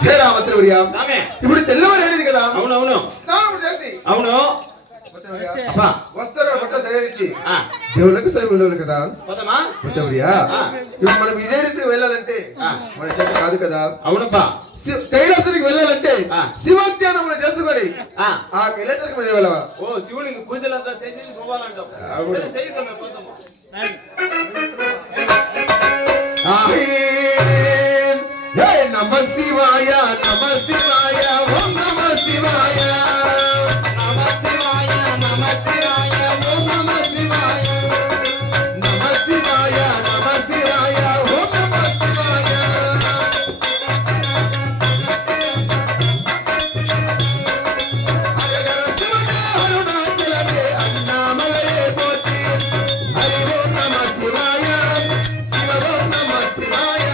హే రామత్రవర్య ఇప్పుడు తెల్లవారేది కదా? అవునవును. స్నానం చేసి అవును వస్తారు బట్ట తయారించి దేవుళ్ళకి సరి వెళ్ళాలి కదా మంత్రవర్య. ఇప్పుడు మనం ఇదే రీతికి వెళ్ళాలంటే మన చేత కాదు కదా. అవునబ్బా. కైలాసానికి వెళ్ళాలంటే శివాధ్యానం చేసుకొని ఆ కైలాసానికి మనం వెళ్ళవా? ఓ శివునికి పూజలంతా చేసి పోవాలంటావు. నమ శివాయ నమ శివాయ ఓం నమ శివాయ నమ శివాయ నమ శివాయ ఓం నమ శివాయ నమ శివాయ నమ శివాయ ఓం నమ శివాయ. హరహర శివనే అరుణాచలమే అన్నామలయే పోతి హరి ఓం నమ శివాయ శివ ఓం నమ శివాయ.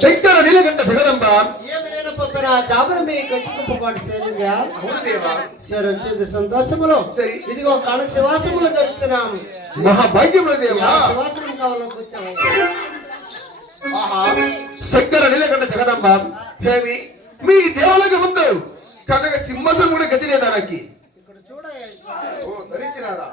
శంకర నీలకంఠ జగదంబ వచ్చింది సంతోషములో. ఇదిగో కళ శివాసములు ధరించినాము. మహాభాగ్యములు దేవా. శివాసనం కావాలని కూర్చోవాలి. శంకర నీలకంఠ జగదంబ హేమి మీ దేవాలయ ముందు కనక సింహాసనం కూడా గతిలేదా నాకు? ఇక్కడ చూడ ధరించినారా?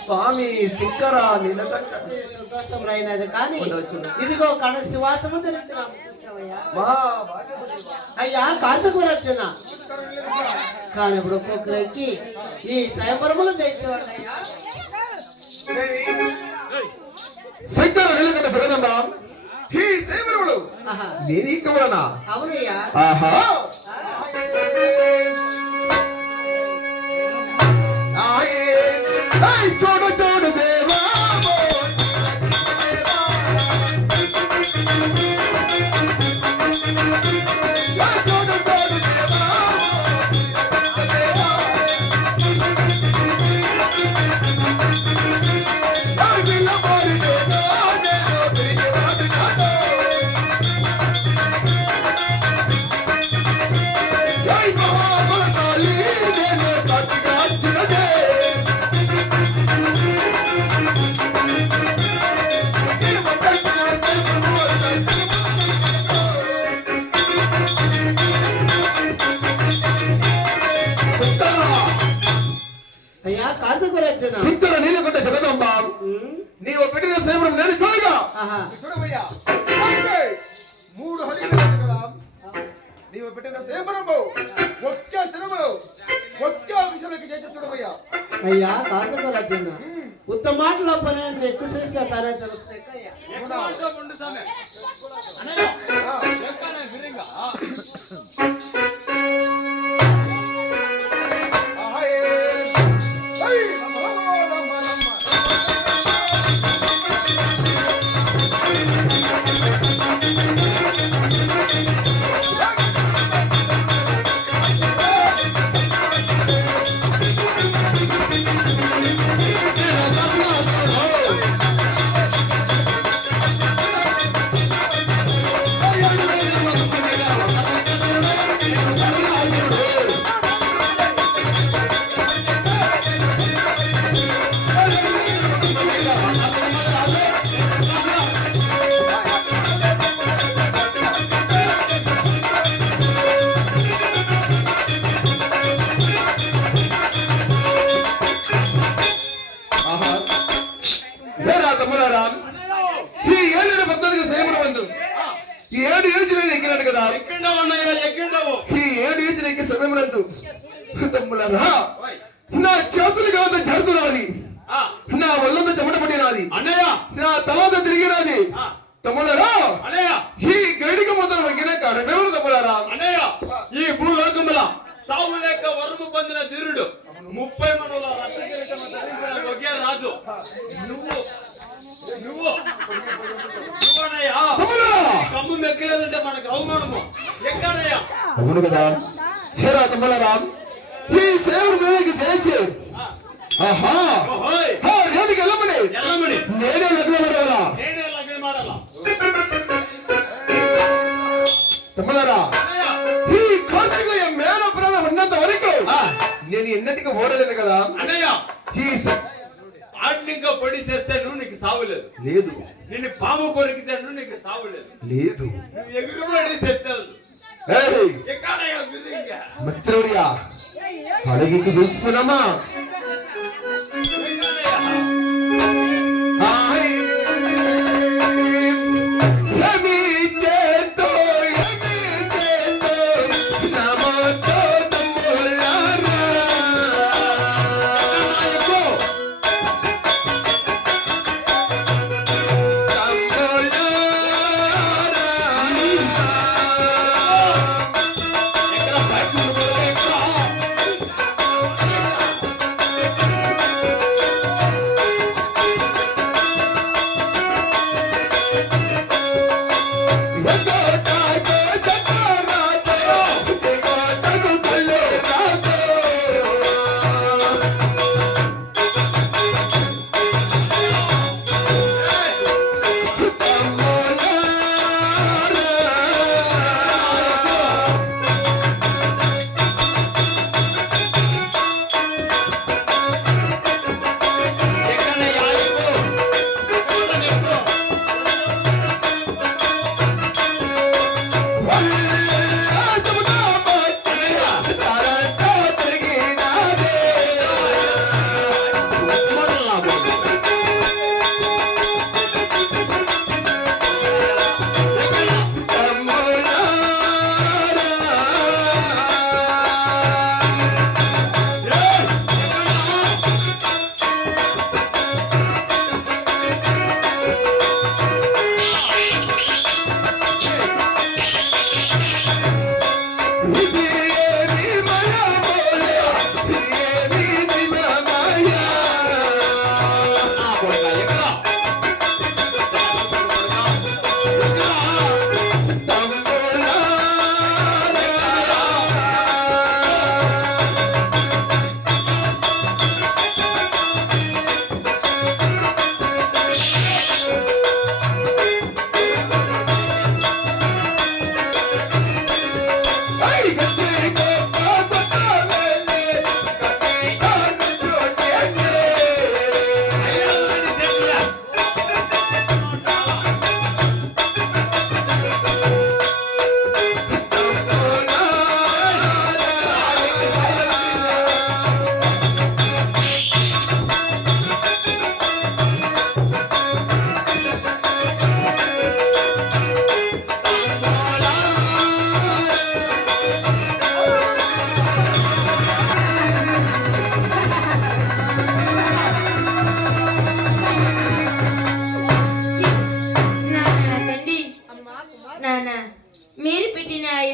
స్వామి శంకర నీలకంఠ సంతోషం రైనది కానీ ఇదిగో కణ శివాసము ధరించిన అయ్యా కాంతకూర వచ్చిన కానీ ఇప్పుడు ఒక్కొక్కరికి ఈ స్వయంవరములు జయించేవాళ్ళయ్యా శంకర నీలకంఠ ఈ సేవరుడు ఆహా. నీకవలనా అవునయ్యా. ఆహా ఆయే ఏయ్ చూడు చూడు దేవా చూడు చూడు దేవా అయ్యా కార్తీకరాజున. సిద్ధుల నీలకొండ జగదంబ నీవు పెట్టిన సేవరం నేను చూడగా ఆహా. చూడవయ్యా అంటే 3 హరిలు కదా నీవు పెట్టిన సేవరము ఒక్క శ్రమలో ఒక్క విషయంలోకి చేసి చూడవయ్యా అయ్యా కార్తీకరాజున. ఉత్తమ మాటలో పని అంత ఎక్కువ చేస్తే తారే తెలుస్తాయి అయ్యా. ఉండు సామె. అన్నయ్య, ఎక్కనే బిరింగా? ఈ 7 సేవరం వందు ఈ 7 ఏజ్ నేను ఎక్కినాడు కదా ఎక్కిండవు అన్నయ్య, ఎక్కిండవు. ఈ 7 ఏజ్ ఎక్కి సమయమునందు తమ్ములారా నా చేతులు కాదు జరుగుతున్నది ఆ, నా ఒళ్ళంతా చెమట పట్టినది అన్నయ్య, నా తలంతా తిరిగినది ఆ, తమ్ములారా అన్నయ్య, ఈ గడిక మొదలు వగిన కారణమేమిటి తమ్ములారా అన్నయ్య, ఈ భూలోకముల సావు లేక వరము పొందిన ధీరుడు 30 మనుల రత్నకిరీటము ధరించిన ఒకే రాజు నువ్వు నువ్వు నువ్వనయ్యా. తమ్ములారా కమ్ము మెక్కలేదంటే మనకు అవమానము. ఎక్కడయ్యా? అవును కదా హేరా తమ్ములారా ఈ సేవరు మీదకి చేయించి ఆహా ఓహోయ్, హా రేడికి వెళ్ళమని ఎల్లమని నేనే లగ్నమడవరా నేనే లగ్న మాడాలా? తమ్ములారా అన్నయ్య, ఈ కార్తీక మేన ప్రాణం ఉన్నంత వరకు నేను ఎన్నటికి ఓడలేదు కదా అన్నయ్య, ఈ ఆడ్నింకా పొడి చేస్తే నువ్వు నీకు సావులేదు. లేదు నిన్ను పాము కొరికితే నువ్వు నీకు సావులేదు. లేదు నువ్వు ఎగురుబడి తెచ్చదు. ఏయ్ ఎక్కడయ్యా బిరింగా? మిత్రుడియా అడిగికి చూస్తున్నామా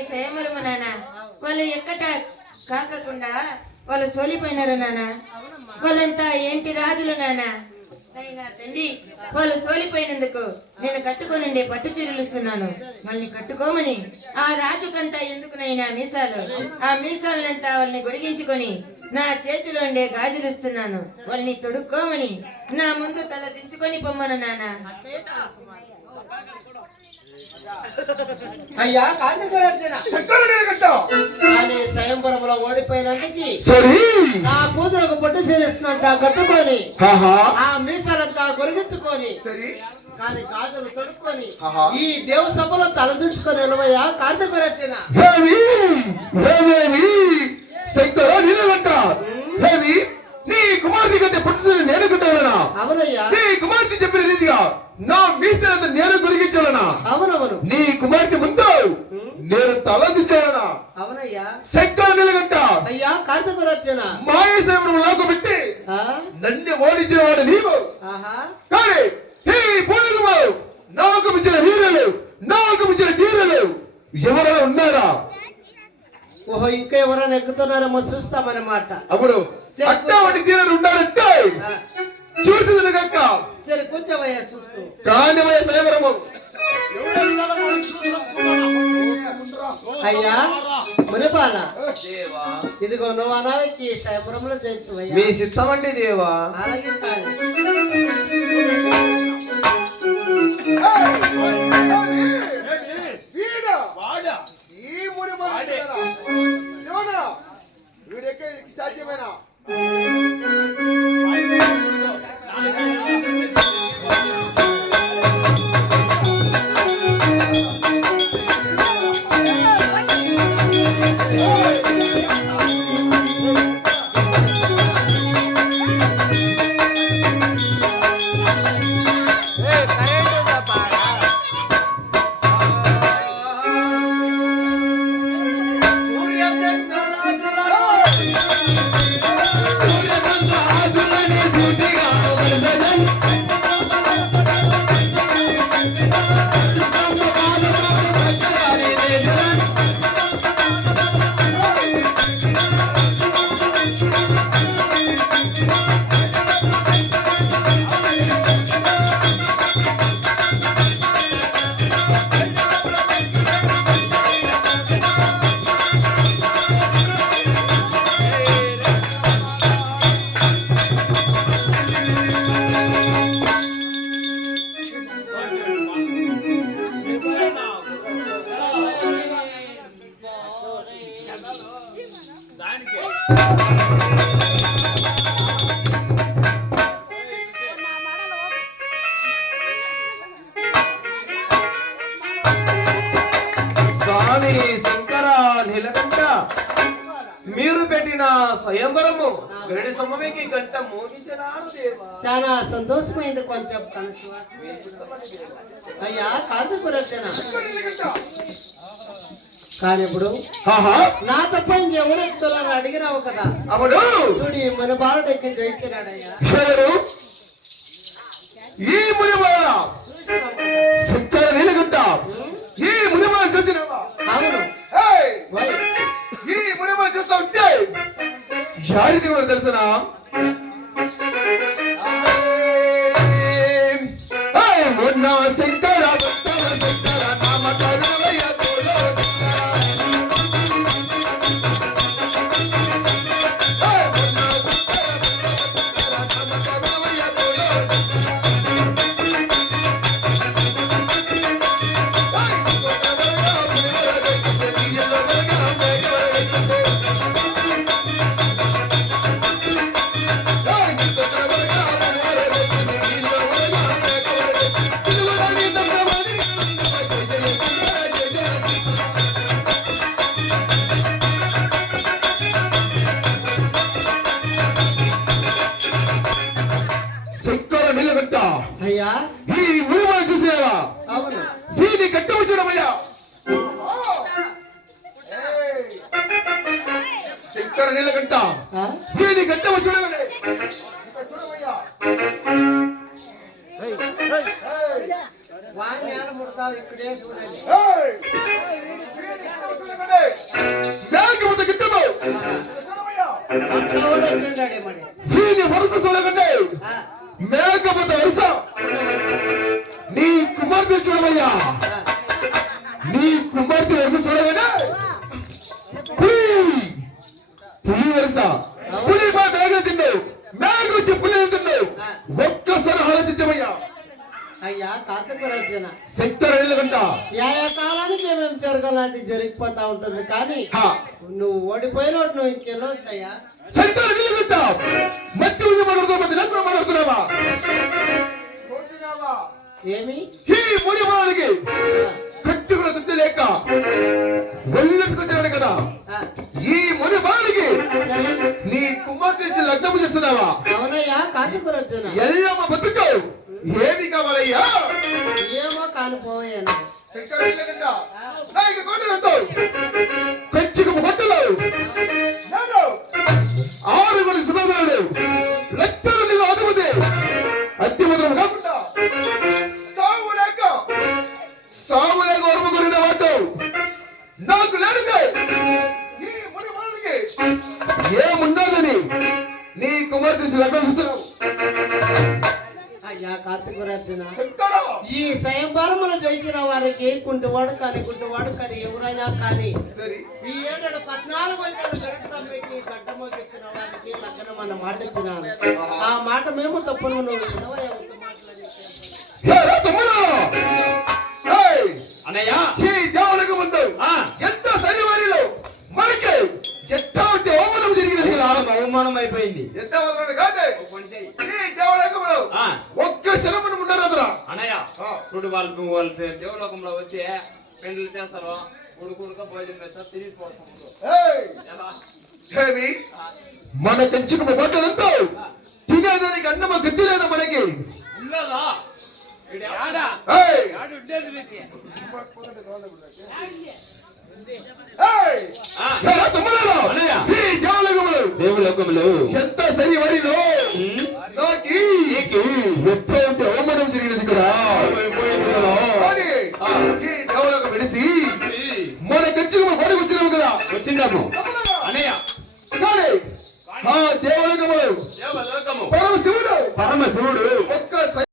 స్వయంవరము నాన్న. వాళ్ళు ఎక్కట కాకకుండా వాళ్ళు సోలిపోయినారు నాన్న. వాళ్ళంతా ఏంటి రాజులు నాన్న. అయినా తండ్రి, వాళ్ళు సోలిపోయినందుకు నేను కట్టుకోనుండే పట్టు చీరలు ఇస్తున్నాను. వాళ్ళని కట్టుకోమని. ఆ రాజుకంతా ఎందుకునైనా మీసాలు, ఆ మీసాలంతా వాళ్ళని గొరిగించుకొని నా చేతిలో ఉండే గాజులు ఇస్తున్నాను. వాళ్ళని తొడుక్కోమని నా ముందు తల దించుకొని పొమ్మను నాన్న. అయ్యా కార్తీకోరర్జున, చక్కర నీలకంఠ కానీ స్వయంవరంలో ఓడిపోయినందుకు సరి నా కూతురు ఒక పొట్టు చేస్తున్నట్ట కట్టుకొని ఆహా ఆ మీసాలంతా గొరిగించుకొని సరి కానీ గాజులు తొడుక్కొని ఆహా. ఈ దేవ సభలో తలదించుకొని నిలవయ్యా కార్తీకోరర్జున. హేమి హేమేమి శంకర నీలకంఠ హేమి నీ కుమార్తె కంటే పుట్టుదని నేను కట్టాలనా? అవునయ్యా. నీ కుమార్తె చెప్పిన రీతిగా నా మీసలంతా నేను గురిగించాలనా? అవునవును. నీ కుమార్తె ముందు నేను తలదించాలనా? అవునయ్యా. శంకర నీలకంఠ అయ్యా కార్తీకోరర్జున, మాయసేవరం లాగా పెట్టి ఆ? నన్ను ఓడించిన వాడు నీవు. ఆహా. కానీ ఈ పూలకులు నాకు మించిన వీరులు, నాకు మించిన ధీరులు ఎవరైనా ఉన్నారా? ఓహో, ఇంకా ఎవరైనా ఎక్కుతున్నారేమో చూస్తామన్నమాట. అప్పుడు అట్టావంటి ధీరులు ఉన్నారంటే ఆ, చూసింది కక్క సరే కూర్చోవయ్యా చూస్తూ. కానివయ సేవరము అయ్యా మునిపాల, దేవా, ఇదిగో నువ్వు అనావికి స్వయంవరంలో చేయించు. మీ చిత్తం అంటే దేవా. అలాగే కాదు. ఈ ముని శివన వీడెక్కే సాధ్యమేనా? స్వామి శంకర నీలకంఠ, మీరు పెట్టిన స్వయంవరము వేడి సమయకి గంట మోగించినాడు దేవా. చాలా సంతోషమైంది. కొంచెం కనశ్వాసం. అయ్యా కార్తీకోరర్జున, కానీ ఇప్పుడు ఆహా నా తప్ప ఇంకెవరు ఎక్కుతారని అడిగినావు కదా. అప్పుడు చూడి మన బాలుడు ఎక్కి జయించినాడయ్యా. ఎవరు? ఈ మునివాడ చూసినావు కదా. శంకర నీలకంఠ ఈ మునివాడ చూసినావా? అవును. ఏయ్! వై. ఈ మునివాడ చూస్తా ఉంటే యారికి కూడా తెలుసునా? మొన్న శంకర భక్తవ శంకర నామ కవివయ బోలో అయ్యా. ఈ మునివాడ చూసినావా? అవును. వీని కట్టవచ్చుడమయ్యా. శంకర నీలకంఠ ఆ? వీని కట్టవచ్చుడమని చూడమయ్యా. వాడిని ఎలా ముడతావు ఇక్కడే చూడండి. ఏయ్! మేకపోతే గిట్టము. అట్లా కూడా ఎక్కిండాడే మరి. వీని వరుస చూడకండి. ఆ, మేకపోతే వరుస. నీ కుమార్తె చూడమయ్యా. ఆ. నీ కుమార్తె వరుస చూడగానే పులి వరుస. పులి మా మేఘలు తిన్నావు. మేఘ వచ్చి పులి తిన్నావు. ఒక్కసారి ఆలోచించమయ్యా. అయ్యా కార్తీక రాజ్యన శక్తి వెళ్ళగంట. యా కాలానికి ఏమేమి జరగాలో అది జరిగిపోతా ఉంటుంది కానీ నువ్వు ఓడిపోయినట్టు నువ్వు ఇంకెళ్ళొచ్చయ్యా. శక్తి వెళ్ళగంట. మధ్య ఉంది మాట్లాడుతున్నావా? మధ్య నత్రం మాట్లాడుతున్నావా? ఏమి ఈ ముని వాళ్ళకి కట్టుకున్న తృప్తి లేక వెళ్ళుకొచ్చాడు కదా. ఆ, ఈ ముని వాళ్ళకి సరే నీ కుమార్తె ఇచ్చి లగ్నము చేస్తున్నావా? అవునయ్యా కార్తీక రాజ్యన ఎల్లమ్మ బతుకు ఏమి కావాలయ్యా? ఏమో కానిపోయాను. కంచుకు గొడ్డలు 6 సుమధులు లక్షలు నీకు అదుపుది అద్దె ముద్రం కాకుండా సాగు లేక వరమ కొరిన వాడు నాకు లేనిదే ఈ ముని వాళ్ళకి ఏమున్నదని నీ కుమార్తె లగ్నం చూస్తున్నావు. అయ్యా కార్తీక రాజ్యన ఈ స్వయంవరములు జయించిన వారికి కుంటివాడు కానీ ఎవరైనా కానీ ఈ ఏడాడు 14 గంటల గడికి సమ్మెకి గడ్డమోగిచ్చిన వారికి లగ్నం అన్న మాట ఇచ్చినాను. ఆ మాట మేము తప్పును నువ్వు 20 అన్నయ్య ఈ దేవునికి ముందు ఆ. ఎంత శనివారిలో మనకి ఎట్లాంటి అవమానం జరిగినది కదా. అవమానం అయిపోయింది. ఎంత అవమానం కాదు. ఓ పని చెయ్యి. ఈ దేవలోకములో ఆ. ఒక్క శరమును ఉండరాదురా. అన్నయ్య ఆ. చూడు వాళ్ళు దేవలోకంలో వచ్చి పెండ్లు చేస్తారు. ఉడుకుడుక భోజనం చేస్తారు. తిరిగిపోతారు. ఏయ్! ఎలా? ఏమి? మన తెంచుకున్న బట్టలంతా తినేదానికి అన్నమ గడ్డి లేదా మనకి? ఉన్నదా? ఈడ ఆడ. ఏయ్! ఆడ ఉండేది మీకు. ఏయ్! ఆ. ఏరా తమ్ములారా, అన్నయ్య. ఈ దేవలోకములో దేవలోకంలో ఎంత శనివారిలో నాకు ఎట్లాంటి అవమానం జరిగినది కదా. కానీ ఈ దేవలోకం విడిసి మన తెంచుకున్న బడికి వచ్చినాము కదా. వచ్చిందాము. ఆ